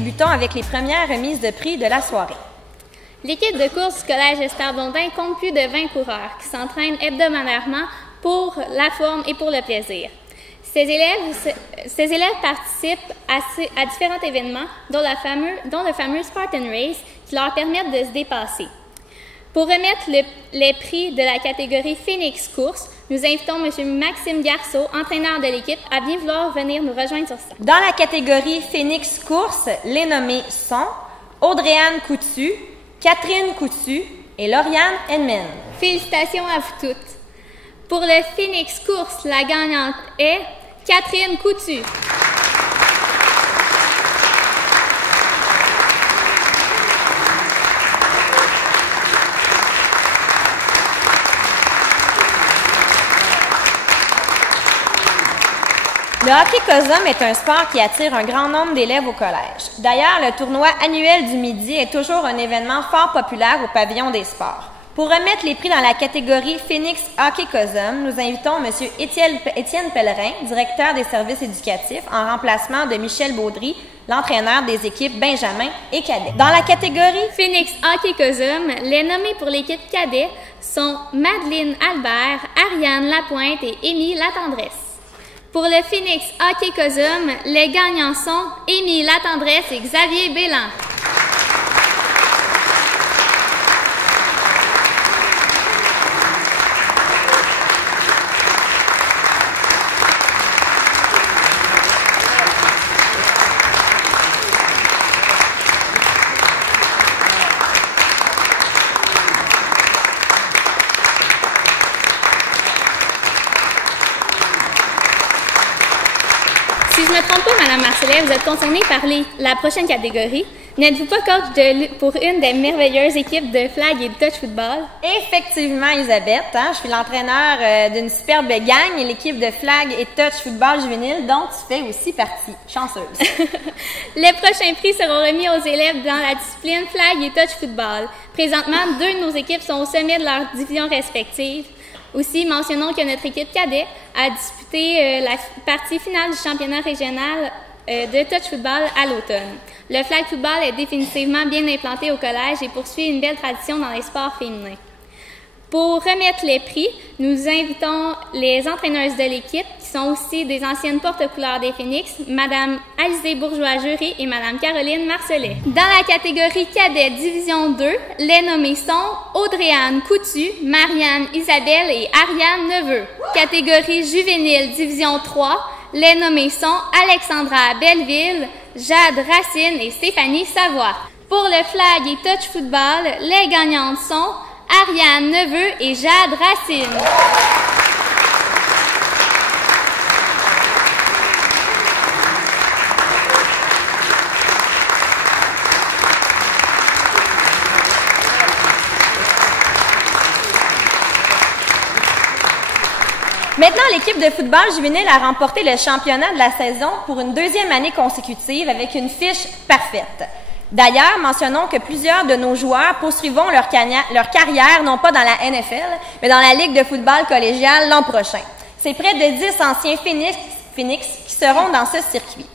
débutons avec les premières remises de prix de la soirée. L'équipe de course du Collège Esther Blondin compte plus de 20 coureurs qui s'entraînent hebdomadairement pour la forme et pour le plaisir. Ces élèves participent à différents événements, dont le fameux Spartan Race, qui leur permettent de se dépasser. Pour remettre les prix de la catégorie Phoenix Course, nous invitons M. Maxime Garceau, entraîneur de l'équipe, à bien vouloir venir nous rejoindre sur scène. Dans la catégorie Phoenix Course, les nommés sont Audrey-Anne Coutu, Catherine Coutu et Lauriane Henman. Félicitations à vous toutes. Pour le Phoenix Course, la gagnante est Catherine Coutu. Le hockey COSOM est un sport qui attire un grand nombre d'élèves au collège. D'ailleurs, le tournoi annuel du Midi est toujours un événement fort populaire au pavillon des sports. Pour remettre les prix dans la catégorie Phoenix Hockey COSOM, nous invitons M. Étienne Pellerin, directeur des services éducatifs, en remplacement de Michel Baudry, l'entraîneur des équipes Benjamin et Cadet. Dans la catégorie Phoenix Hockey COSOM, les nommés pour l'équipe Cadet sont Madeleine Albert, Ariane Lapointe et Émile Latendresse. Pour le Phoenix Hockey COSOM, les gagnants sont Émile Latendresse et Xavier Bélan. Si je ne me trompe pas, Mme Marcellet, vous êtes concernée par la prochaine catégorie. N'êtes-vous pas coach pour une des merveilleuses équipes de flag et de touch football? Effectivement, Elisabeth, je suis l'entraîneur d'une superbe gang et l'équipe de flag et touch football juvénile dont tu fais aussi partie. Chanceuse. Les prochains prix seront remis aux élèves dans la discipline flag et touch football. Présentement, 2 de nos équipes sont au sommet de leurs divisions respectives. Aussi, mentionnons que notre équipe cadet a disputé la partie finale du championnat régional de touch football à l'automne. Le flag football est définitivement bien implanté au collège et poursuit une belle tradition dans les sports féminins. Pour remettre les prix, nous invitons les entraîneuses de l'équipe, qui sont aussi des anciennes porte-couleurs des Phoenix, Mme Alizée Bourgeois-Jury et Mme Caroline Marcellet. Dans la catégorie cadet Division 2, les nommés sont Audrey-Anne Coutu, Marianne Isabelle et Ariane Neveu. Catégorie juvénile Division 3, les nommés sont Alexandra Belleville, Jade Racine et Stéphanie Savoie. Pour le flag et touch football, les gagnantes sont Ariane Neveu et Jade Racine. Maintenant, l'équipe de football juvénile a remporté le championnat de la saison pour une 2e année consécutive avec une fiche parfaite. D'ailleurs, mentionnons que plusieurs de nos joueurs poursuivront leur carrière non pas dans la NFL, mais dans la Ligue de football collégiale l'an prochain. C'est près de 10 anciens Phoenix qui seront dans ce circuit.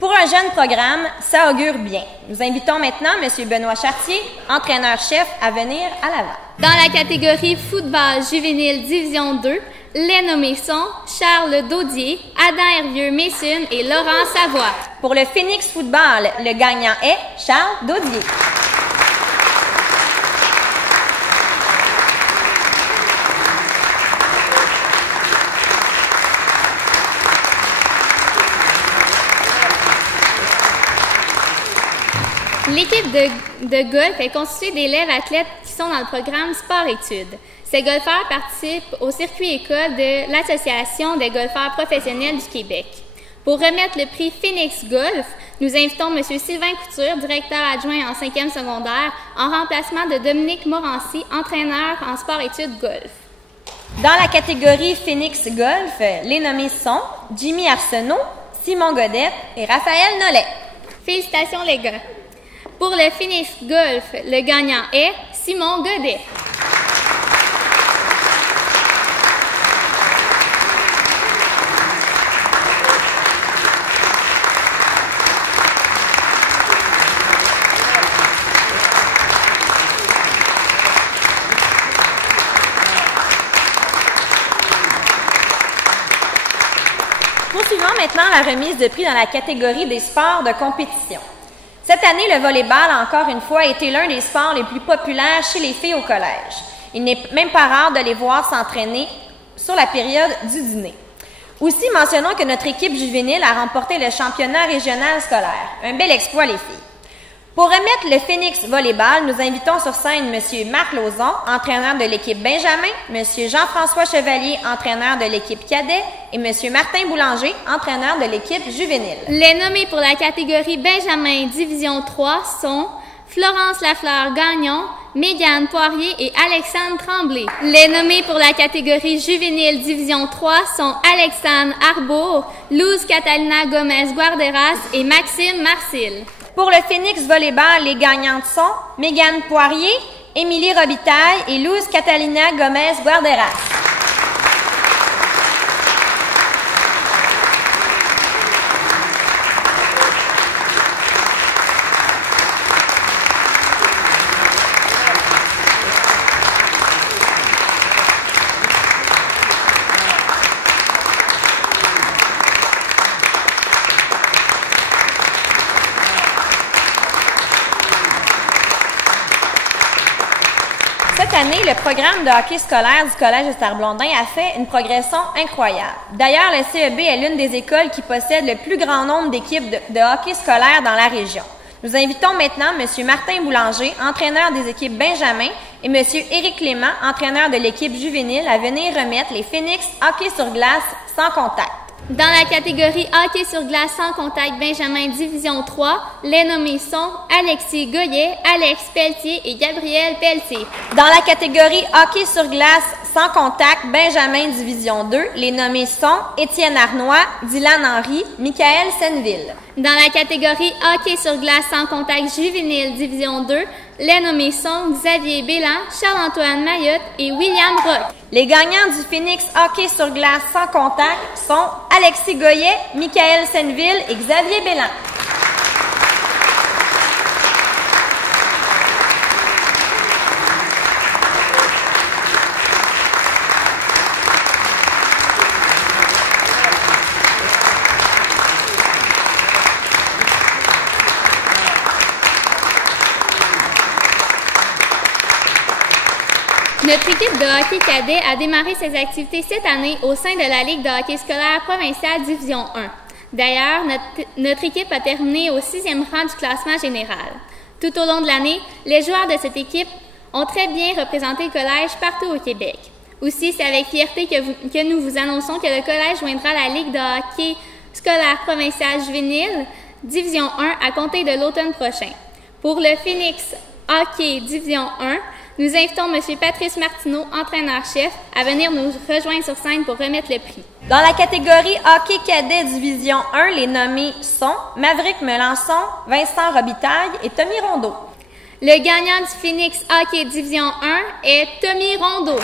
Pour un jeune programme, ça augure bien. Nous invitons maintenant M. Benoît Chartier, entraîneur-chef, à venir à l'avant. Dans la catégorie football juvénile Division 2, les nommés sont Charles Daudier, Adam Hervieux-Messun et Laurent Savoie. Pour le Phoenix Football, le gagnant est Charles Daudier. L'équipe de golf est constituée d'élèves athlètes qui sont dans le programme sport-études. Ces golfeurs participent au circuit école de l'Association des golfeurs professionnels du Québec. Pour remettre le prix Phoenix Golf, nous invitons M. Sylvain Couture, directeur adjoint en 5e secondaire, en remplacement de Dominique Morancy, entraîneur en sport-études golf. Dans la catégorie Phoenix Golf, les nommés sont Jimmy Arsenault, Simon Godet et Raphaël Nollet. Félicitations les gars! Pour le Phoenix Golf, le gagnant est Simon Godet. Poursuivons maintenant la remise de prix dans la catégorie des sports de compétition. Cette année, le volleyball a encore une fois été l'un des sports les plus populaires chez les filles au collège. Il n'est même pas rare de les voir s'entraîner sur la période du dîner. Aussi, mentionnons que notre équipe juvénile a remporté le championnat régional scolaire. Un bel exploit, les filles. Pour remettre le Phoenix Volleyball, nous invitons sur scène M. Marc Lauzon, entraîneur de l'équipe Benjamin, M. Jean-François Chevalier, entraîneur de l'équipe Cadet, et M. Martin Boulanger, entraîneur de l'équipe juvénile. Les nommés pour la catégorie Benjamin Division 3 sont Florence Lafleur-Gagnon, Mégane Poirier et Alexandre Tremblay. Les nommés pour la catégorie juvénile Division 3 sont Alexandre Arbour, Luz Catalina Gomez-Guarderas et Maxime Marcil. Pour le Phoenix Volleyball, les gagnantes sont Mégane Poirier, Émilie Robitaille et Luz Catalina Gomez-Guarderas. Cette année, le programme de hockey scolaire du Collège de Sarre-Blondin a fait une progression incroyable. D'ailleurs, le CEB est l'une des écoles qui possède le plus grand nombre d'équipes de hockey scolaire dans la région. Nous invitons maintenant M. Martin Boulanger, entraîneur des équipes Benjamin, et M. Éric Clément, entraîneur de l'équipe juvénile, à venir remettre les Phoenix hockey sur glace sans contact. Dans la catégorie hockey sur glace sans contact Benjamin Division 3, les nommés sont Alexis Goyet, Alex Pelletier et Gabriel Pelletier. Dans la catégorie hockey sur glace sans contact Benjamin Division 2, les nommés sont Étienne Arnois, Dylan Henry, Michael Senneville. Dans la catégorie hockey sur glace sans contact juvénile Division 2, les nommés sont Xavier Bélan, Charles-Antoine Mayotte et William Rock. Les gagnants du Phoenix hockey sur glace sans contact sont Alexis Goyet, Michael Senneville et Xavier Bélan. Notre équipe de hockey cadet a démarré ses activités cette année au sein de la Ligue de hockey scolaire provinciale Division 1. D'ailleurs, notre équipe a terminé au 6e rang du classement général. Tout au long de l'année, les joueurs de cette équipe ont très bien représenté le collège partout au Québec. Aussi, c'est avec fierté que nous vous annonçons que le collège joindra la Ligue de hockey scolaire provinciale juvénile Division 1 à compter de l'automne prochain. Pour le Phoenix hockey Division 1, nous invitons M. Patrice Martineau, entraîneur-chef, à venir nous rejoindre sur scène pour remettre le prix. Dans la catégorie hockey cadet Division 1, les nommés sont Maverick Melançon, Vincent Robitaille et Tommy Rondeau. Le gagnant du Phoenix hockey Division 1 est Tommy Rondeau.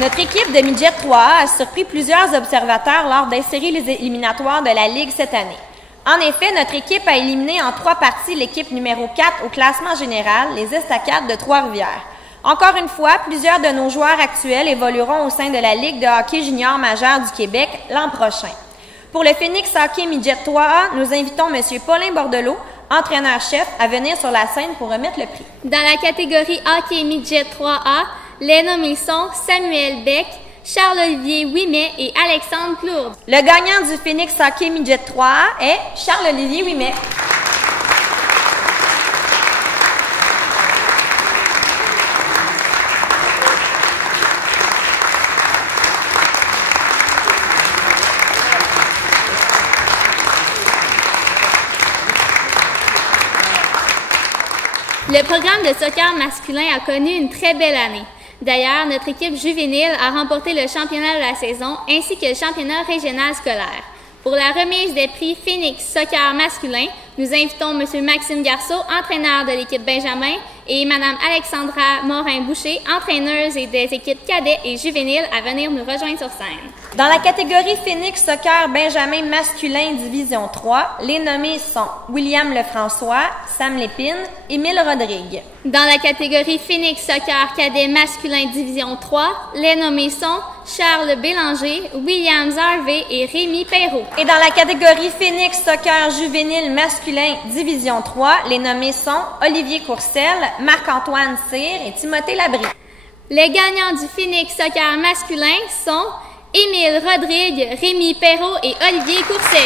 Notre équipe de Midget 3A a surpris plusieurs observateurs lors des séries éliminatoires de la Ligue cette année. En effet, notre équipe a éliminé en 3 parties l'équipe numéro 4 au classement général, les Estacades de Trois-Rivières. Encore une fois, plusieurs de nos joueurs actuels évolueront au sein de la Ligue de hockey junior majeur du Québec l'an prochain. Pour le Phoenix Hockey Midget 3A, nous invitons M. Paulin Bordelot, entraîneur-chef, à venir sur la scène pour remettre le prix. Dans la catégorie hockey Midget 3A, les nommés sont Samuel Beck, Charles-Olivier Ouimet et Alexandre Plourde. Le gagnant du Phoenix Hockey Midget 3A est Charles-Olivier Ouimet. Le programme de soccer masculin a connu une très belle année. D'ailleurs, notre équipe juvénile a remporté le championnat de la saison ainsi que le championnat régional scolaire. Pour la remise des prix Phoenix Soccer masculin, nous invitons M. Maxime Garceau, entraîneur de l'équipe Benjamin, et Mme Alexandra Morin-Boucher, entraîneuse et des équipes cadets et juvéniles, à venir nous rejoindre sur scène. Dans la catégorie Phoenix Soccer Benjamin masculin Division 3, les nommés sont William Lefrançois, Sam Lépine, Émile Rodrigue. Dans la catégorie Phoenix Soccer cadet masculin Division 3, les nommés sont Charles Bélanger, William Harvey et Rémi Perrault. Et dans la catégorie Phoenix Soccer juvénile masculin Division 3, les nommés sont Olivier Courcelle, Marc-Antoine Cyr et Timothée Labrie. Les gagnants du Phoenix Soccer masculin sont Émile Rodrigue, Rémi Perrault et Olivier Courcelle.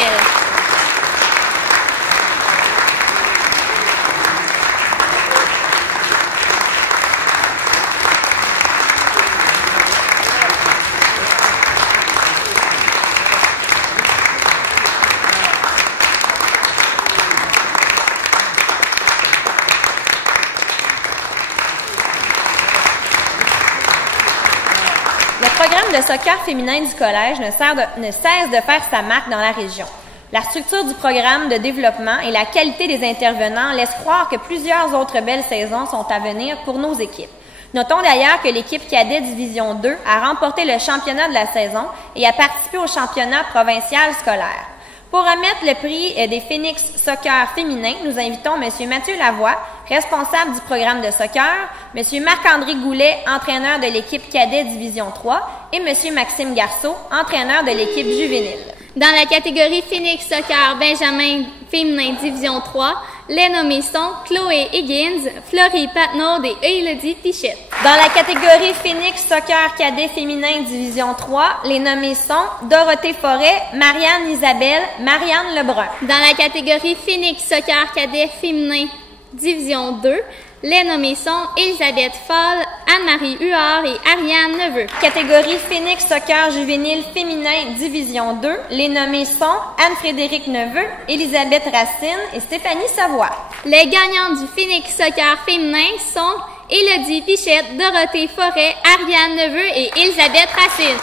Le programme de soccer féminin du collège ne cesse de faire sa marque dans la région. La structure du programme de développement et la qualité des intervenants laissent croire que plusieurs autres belles saisons sont à venir pour nos équipes. Notons d'ailleurs que l'équipe cadet Division 2 a remporté le championnat de la saison et a participé au championnat provincial scolaire. Pour remettre le prix des Phoenix Soccer féminin, nous invitons M. Mathieu Lavoie, responsable du programme de soccer, M. Marc-André Goulet, entraîneur de l'équipe cadet Division 3, et M. Maxime Garceau, entraîneur de l'équipe juvénile. Dans la catégorie Phoenix Soccer Benjamin féminin Division 3, les nommés sont Chloé Higgins, Florie Patnaud et Élodie Pichette. Dans la catégorie Phoenix Soccer cadet féminin Division 3, les nommés sont Dorothée Forêt, Marianne Isabelle, Marianne Lebrun. Dans la catégorie Phoenix Soccer cadet féminin Division 2, les nommés sont Elisabeth Fall, Anne-Marie Huard et Ariane Neveu. Catégorie Phoenix Soccer juvénile féminin Division 2, les nommés sont Anne-Frédérique Neveu, Elisabeth Racine et Stéphanie Savoie. Les gagnants du Phoenix Soccer féminin sont Élodie Pichette, Dorothée Forêt, Ariane Neveu et Elisabeth Racine.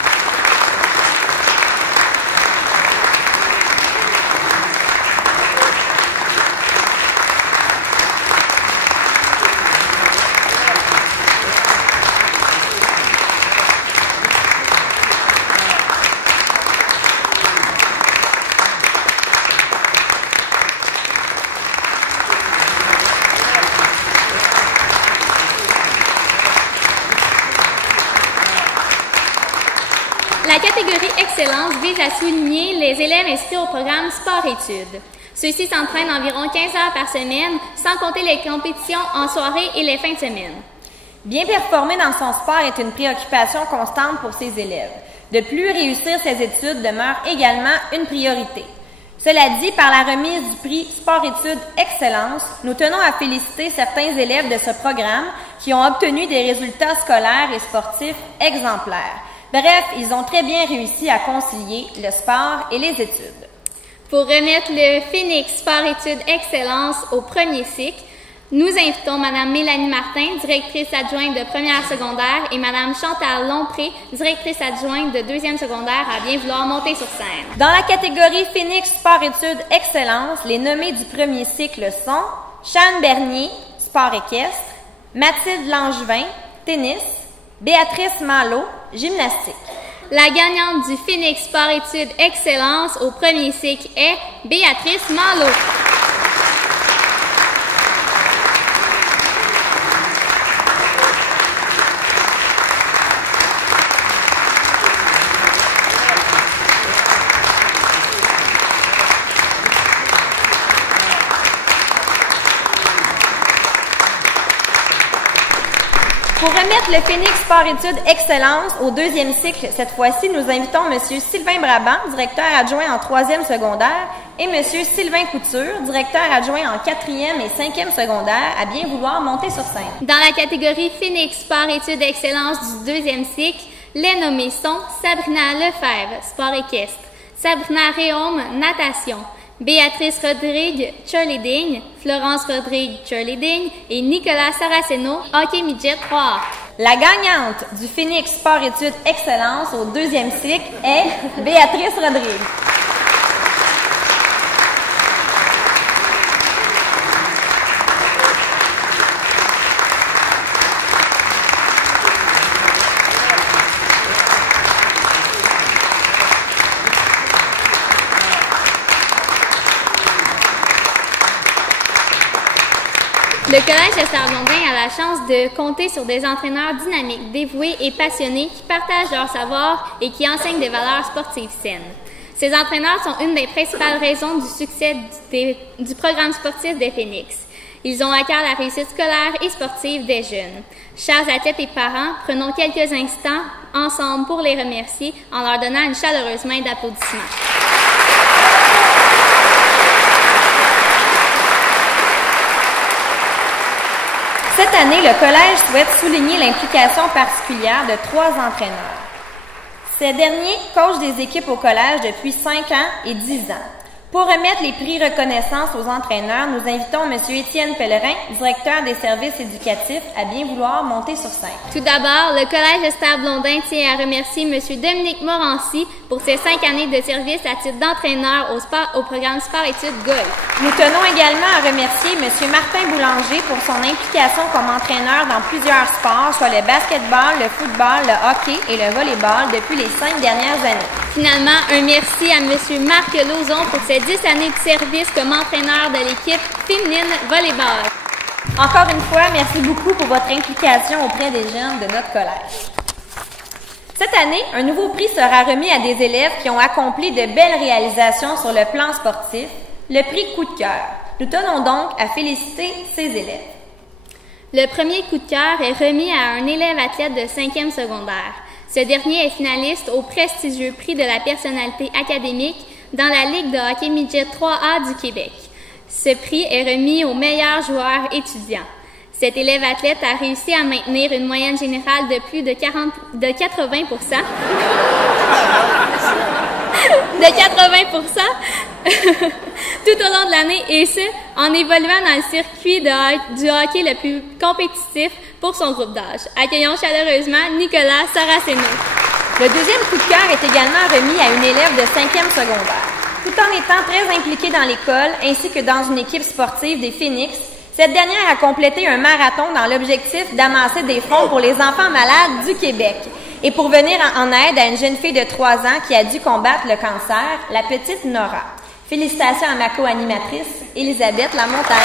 La catégorie Excellence vise à souligner les élèves inscrits au programme Sport-Études. Ceux-ci s'entraînent environ 15 heures par semaine, sans compter les compétitions en soirée et les fins de semaine. Bien performer dans son sport est une préoccupation constante pour ces élèves. De plus, réussir ses études demeure également une priorité. Cela dit, par la remise du prix Sport-Études Excellence, nous tenons à féliciter certains élèves de ce programme qui ont obtenu des résultats scolaires et sportifs exemplaires. Bref, ils ont très bien réussi à concilier le sport et les études. Pour remettre le Phoenix Sport-Études Excellence au premier cycle, nous invitons Mme Mélanie Martin, directrice adjointe de première secondaire, et Mme Chantal Lompré, directrice adjointe de deuxième secondaire, à bien vouloir monter sur scène. Dans la catégorie Phoenix Sport-Études Excellence, les nommés du premier cycle sont Chane Bernier, sport équestre, Mathilde Langevin, tennis, Béatrice Malo, gymnastique. La gagnante du Phoenix Sport-Études Excellence au premier cycle est Béatrice Malo. Pour remettre le Phoenix Sport-Études Excellence au deuxième cycle, cette fois-ci, nous invitons M. Sylvain Brabant, directeur adjoint en troisième secondaire, et M. Sylvain Couture, directeur adjoint en quatrième et cinquième secondaire, à bien vouloir monter sur scène. Dans la catégorie Phoenix Sport-Études Excellence du deuxième cycle, les nommés sont Sabrina Lefebvre, sport équestre, Sabrina Réaume, natation, Béatrice Rodrigue, cheerleading, Florence Rodrigue, cheerleading et Nicolas Saraceno, hockey midget 3A. La gagnante du Phoenix Sport-Études Excellence au deuxième cycle est Béatrice Rodrigue. Le Collège Esther Blondin a la chance de compter sur des entraîneurs dynamiques, dévoués et passionnés qui partagent leur savoir et qui enseignent des valeurs sportives saines. Ces entraîneurs sont une des principales raisons du succès du programme sportif des Phénix. Ils ont à cœur la réussite scolaire et sportive des jeunes. Chers athlètes et parents, prenons quelques instants ensemble pour les remercier en leur donnant une chaleureuse main d'applaudissement. Cette année, le Collège souhaite souligner l'implication particulière de 3 entraîneurs. Ces derniers coachent des équipes au Collège depuis 5 ans et 10 ans. Pour remettre les prix reconnaissance aux entraîneurs, nous invitons M. Étienne Pellerin, directeur des services éducatifs, à bien vouloir monter sur scène. Tout d'abord, le Collège Esther Blondin tient à remercier M. Dominique Morancy pour ses 5 années de service à titre d'entraîneur au programme sport-études golf. Nous tenons également à remercier M. Martin Boulanger pour son implication comme entraîneur dans plusieurs sports, soit le basketball, le football, le hockey et le volleyball depuis les 5 dernières années. Finalement, un merci à M. Marc Lauzon pour ses 10 années de service comme entraîneur de l'équipe féminine volleyball. Encore une fois, merci beaucoup pour votre implication auprès des jeunes de notre collège. Cette année, un nouveau prix sera remis à des élèves qui ont accompli de belles réalisations sur le plan sportif, le prix Coup de cœur. Nous tenons donc à féliciter ces élèves. Le premier coup de cœur est remis à un élève athlète de 5e secondaire. Ce dernier est finaliste au prestigieux prix de la personnalité académique dans la Ligue de hockey midget 3A du Québec. Ce prix est remis aux meilleurs joueurs étudiants. Cet élève athlète a réussi à maintenir une moyenne générale de plus de 80%. Tout au long de l'année, et ce, en évoluant dans le circuit du hockey le plus compétitif pour son groupe d'âge. Accueillons chaleureusement Nicolas Saraceno. Le deuxième coup de cœur est également remis à une élève de 5e secondaire. Tout en étant très impliquée dans l'école ainsi que dans une équipe sportive des Phénix, cette dernière a complété un marathon dans l'objectif d'amasser des fonds pour les enfants malades du Québec et pour venir en aide à une jeune fille de 3 ans qui a dû combattre le cancer, la petite Nora. Félicitations à ma co-animatrice, Elisabeth Lamontagne.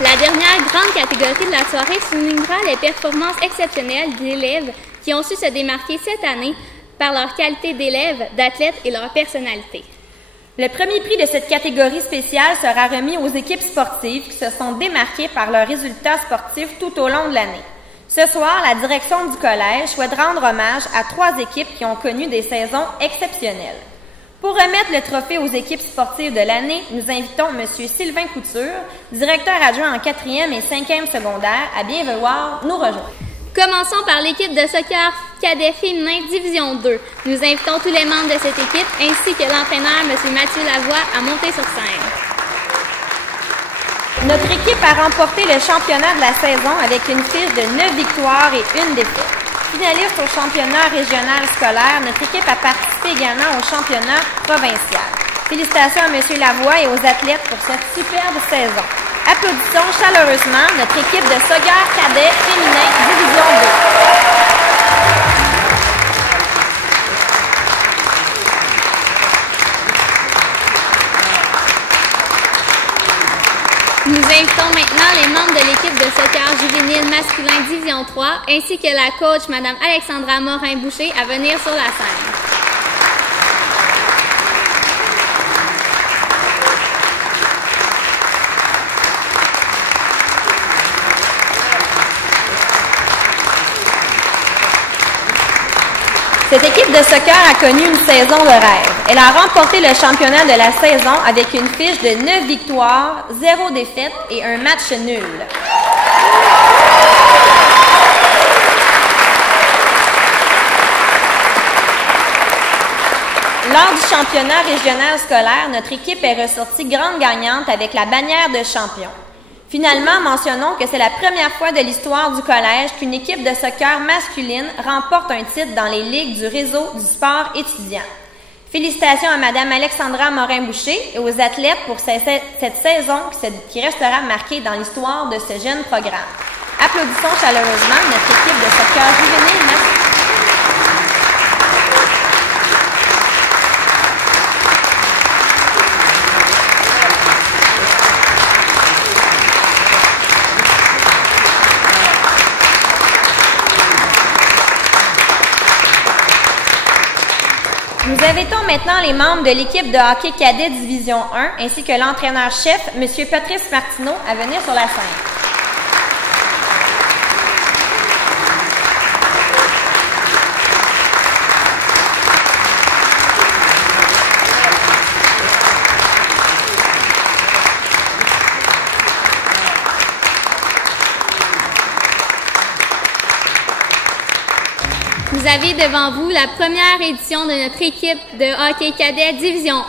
La dernière grande catégorie de la soirée soulignera les performances exceptionnelles d'élèves qui ont su se démarquer cette année par leur qualité d'élèves, d'athlètes et leur personnalité. Le premier prix de cette catégorie spéciale sera remis aux équipes sportives qui se sont démarquées par leurs résultats sportifs tout au long de l'année. Ce soir, la direction du collège souhaite rendre hommage à 3 équipes qui ont connu des saisons exceptionnelles. Pour remettre le trophée aux équipes sportives de l'année, nous invitons M. Sylvain Couture, directeur adjoint en 4e et 5e secondaire, à bien vouloir nous rejoindre. Commençons par l'équipe de soccer cadet féminin Division 2. Nous invitons tous les membres de cette équipe ainsi que l'entraîneur M. Mathieu Lavoie à monter sur scène. Notre équipe a remporté le championnat de la saison avec une fiche de 9 victoires et 1 défaite. Finaliste au championnat régional scolaire, notre équipe a participé également au championnat provincial. Félicitations à M. Lavoie et aux athlètes pour cette superbe saison. Applaudissons chaleureusement notre équipe de soccer cadet féminin Division 2. Nous invitons maintenant les membres de l'équipe de soccer juvénile masculin Division 3 ainsi que la coach Mme Alexandra Morin-Boucher à venir sur la scène. Cette équipe de soccer a connu une saison de rêve. Elle a remporté le championnat de la saison avec une fiche de 9 victoires, 0 défaites et un match nul. Lors du championnat régional scolaire, notre équipe est ressortie grande gagnante avec la bannière de champion. Finalement, mentionnons que c'est la première fois de l'histoire du collège qu'une équipe de soccer masculine remporte un titre dans les ligues du réseau du sport étudiant. Félicitations à Mme Alexandra Morin-Boucher et aux athlètes pour cette saison qui restera marquée dans l'histoire de ce jeune programme. Applaudissons chaleureusement notre équipe de soccer juvénile masculin. Nous invitons maintenant les membres de l'équipe de hockey cadet Division 1 ainsi que l'entraîneur-chef, M. Patrice Martineau, à venir sur la scène. Vous avez devant vous la première édition de notre équipe de hockey cadet Division 1.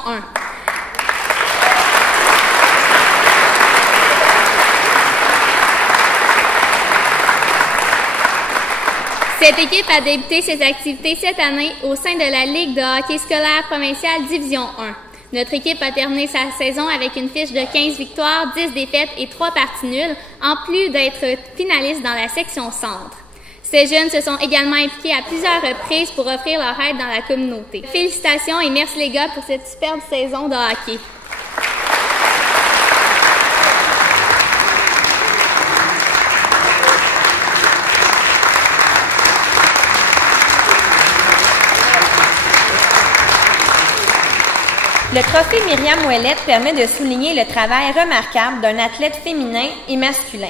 Cette équipe a débuté ses activités cette année au sein de la Ligue de hockey scolaire provinciale Division 1. Notre équipe a terminé sa saison avec une fiche de 15 victoires, 10 défaites et 3 parties nulles, en plus d'être finaliste dans la section centre. Ces jeunes se sont également impliqués à plusieurs reprises pour offrir leur aide dans la communauté. Félicitations et merci les gars pour cette superbe saison de hockey. Le trophée Myriam Ouellette permet de souligner le travail remarquable d'un athlète féminin et masculin.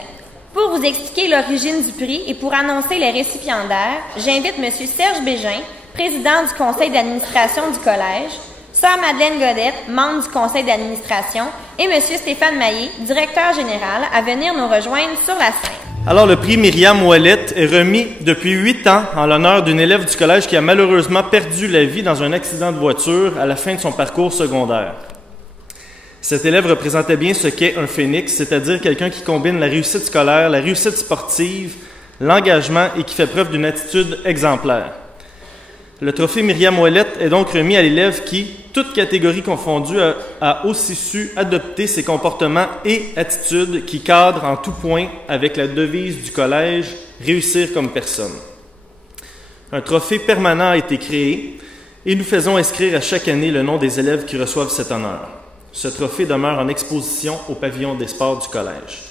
Pour vous expliquer l'origine du prix et pour annoncer les récipiendaires, j'invite M. Serge Bégin, président du conseil d'administration du collège, Sœur Madeleine Godette, membre du conseil d'administration, et M. Stéphane Maillé, directeur général, à venir nous rejoindre sur la scène. Alors, le prix Myriam Ouellette est remis depuis 8 ans en l'honneur d'une élève du collège qui a malheureusement perdu la vie dans un accident de voiture à la fin de son parcours secondaire. Cette élève représentait bien ce qu'est un phénix, c'est-à-dire quelqu'un qui combine la réussite scolaire, la réussite sportive, l'engagement et qui fait preuve d'une attitude exemplaire. Le trophée Myriam Ouellette est donc remis à l'élève qui, toute catégorie confondue, a aussi su adopter ses comportements et attitudes qui cadrent en tout point avec la devise du collège « Réussir comme personne ». Un trophée permanent a été créé et nous faisons inscrire à chaque année le nom des élèves qui reçoivent cet honneur. Ce trophée demeure en exposition au pavillon des sports du collège.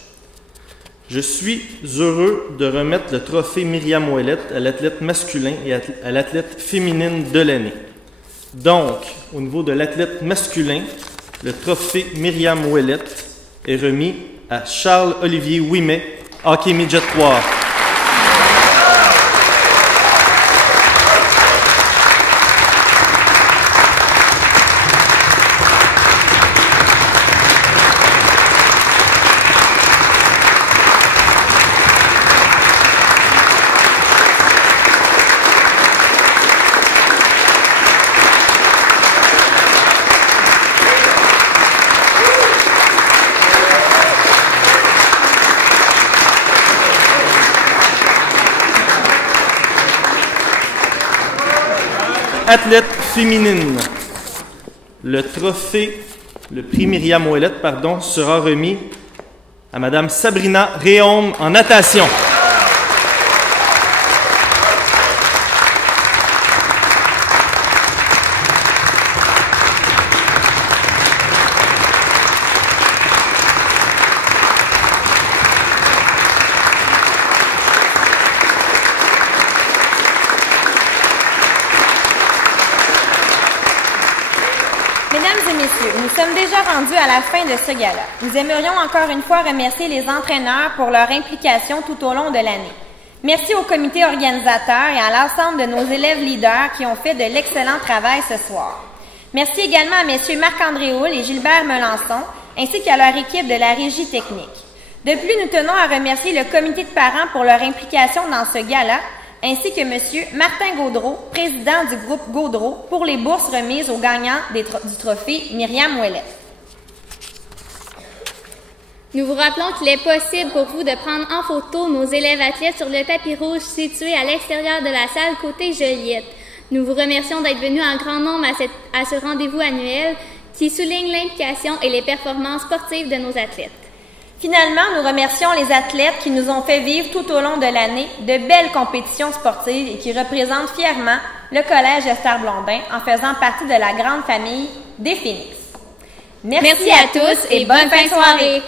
Je suis heureux de remettre le trophée Myriam Ouellette à l'athlète masculin et à l'athlète féminine de l'année. Donc, au niveau de l'athlète masculin, le trophée Myriam Ouellette est remis à Charles-Olivier Ouimet, hockey midget 3. Athlète féminine. Le prix Myriam Ouellette, sera remis à Mme Sabrina Réaume en natation. Mesdames et messieurs, nous sommes déjà rendus à la fin de ce gala. Nous aimerions encore une fois remercier les entraîneurs pour leur implication tout au long de l'année. Merci au comité organisateur et à l'ensemble de nos élèves leaders qui ont fait de l'excellent travail ce soir. Merci également à messieurs Marc-André Houle et Gilbert Melançon, ainsi qu'à leur équipe de la régie technique. De plus, nous tenons à remercier le comité de parents pour leur implication dans ce gala, ainsi que M. Martin Gaudreau, président du groupe Gaudreau, pour les bourses remises aux gagnants du trophée Myriam Ouellette. Nous vous rappelons qu'il est possible pour vous de prendre en photo nos élèves athlètes sur le tapis rouge situé à l'extérieur de la salle côté Joliette. Nous vous remercions d'être venus en grand nombre à ce rendez-vous annuel qui souligne l'implication et les performances sportives de nos athlètes. Finalement, nous remercions les athlètes qui nous ont fait vivre tout au long de l'année de belles compétitions sportives et qui représentent fièrement le Collège Esther Blondin en faisant partie de la grande famille des Phénix. Merci à tous et bonne fin de soirée!